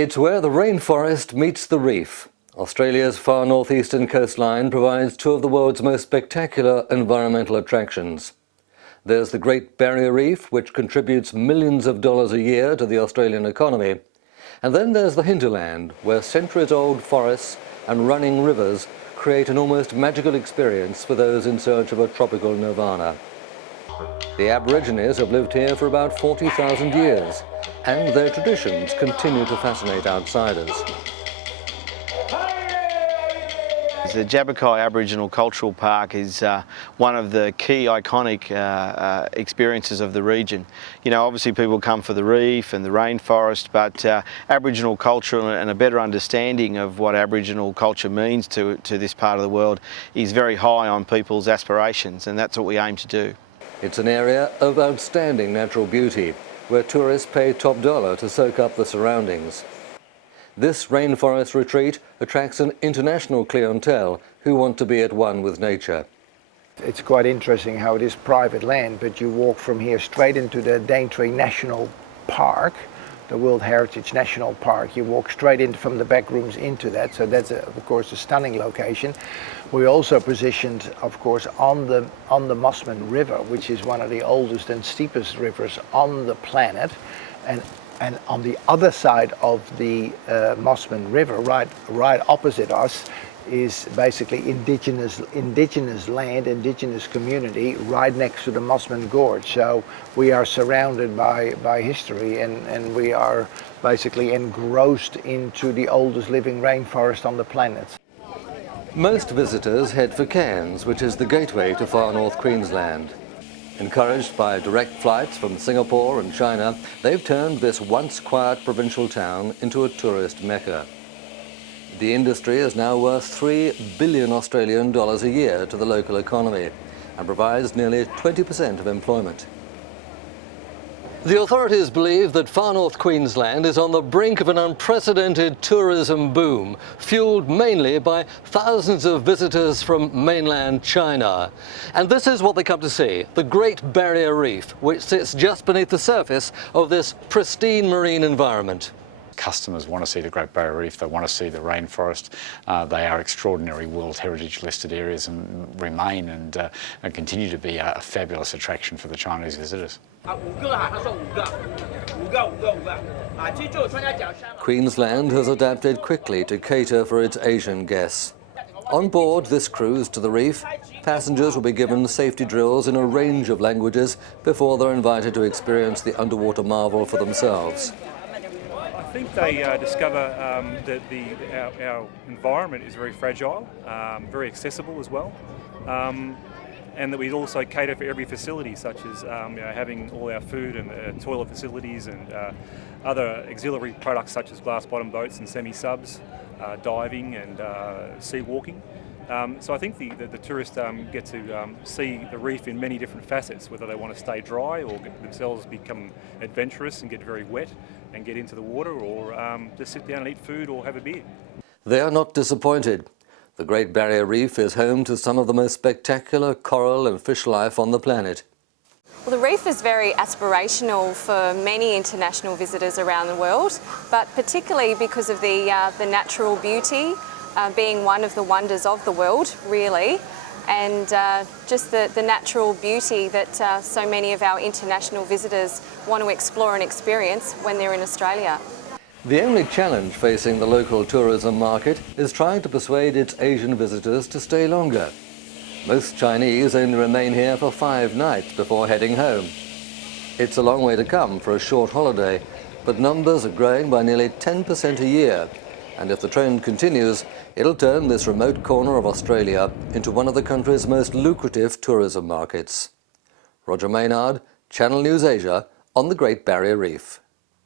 It's where the rainforest meets the reef. Australia's far northeastern coastline provides two of the world's most spectacular environmental attractions. There's the Great Barrier Reef, which contributes millions of dollars a year to the Australian economy. And then there's the hinterland, where centuries-old forests and running rivers create an almost magical experience for those in search of a tropical nirvana. The Aborigines have lived here for about 40,000 years, and their traditions continue to fascinate outsiders. The Jabberkai Aboriginal Cultural Park is one of the key iconic experiences of the region. You know, obviously people come for the reef and the rainforest, but Aboriginal culture and a better understanding of what Aboriginal culture means to this part of the world is very high on people's aspirations, and that's what we aim to do. It's an area of outstanding natural beauty, where tourists pay top dollar to soak up the surroundings. This rainforest retreat attracts an international clientele who want to be at one with nature. It's quite interesting how it is private land, but you walk from here straight into the Daintree National Park, the World Heritage National Park. You walk straight in from the back rooms into that, so that's of course a stunning location. We also positioned, of course, on the Mossman River, which is one of the oldest and steepest rivers on the planet, and on the other side of the Mossman River, right opposite us, is basically indigenous land, indigenous community, right next to the Mossman Gorge. So we are surrounded by history, and we are basically engrossed into the oldest living rainforest on the planet. Most visitors head for Cairns, which is the gateway to Far North Queensland. Encouraged by direct flights from Singapore and China, they've turned this once quiet provincial town into a tourist mecca. The industry is now worth $3 billion Australian dollars a year to the local economy and provides nearly 20% of employment. The authorities believe that Far North Queensland is on the brink of an unprecedented tourism boom, fueled mainly by thousands of visitors from mainland China. And this is what they come to see, the Great Barrier Reef, which sits just beneath the surface of this pristine marine environment. Customers want to see the Great Barrier Reef, they want to see the rainforest. They are extraordinary World Heritage listed areas and remain and continue to be a fabulous attraction for the Chinese visitors. Queensland has adapted quickly to cater for its Asian guests. On board this cruise to the reef, passengers will be given safety drills in a range of languages before they're invited to experience the underwater marvel for themselves. I think they discover that our environment is very fragile, very accessible as well, and that we also cater for every facility, such as having all our food and toilet facilities and other auxiliary products such as glass bottom boats and semi-subs, diving and sea walking. So I think the tourists get to see the reef in many different facets, whether they want to stay dry or themselves become adventurous and get very wet and get into the water, or just sit down and eat food or have a beer. They are not disappointed. The Great Barrier Reef is home to some of the most spectacular coral and fish life on the planet. Well, the reef is very aspirational for many international visitors around the world, but particularly because of the natural beauty, being one of the wonders of the world, really, and just the natural beauty that so many of our international visitors want to explore and experience when they're in Australia. The only challenge facing the local tourism market is trying to persuade its Asian visitors to stay longer. Most Chinese only remain here for 5 nights before heading home. It's a long way to come for a short holiday, but numbers are growing by nearly 10% a year. And if the trend continues, it'll turn this remote corner of Australia into one of the country's most lucrative tourism markets. Roger Maynard, Channel News Asia, on the Great Barrier Reef.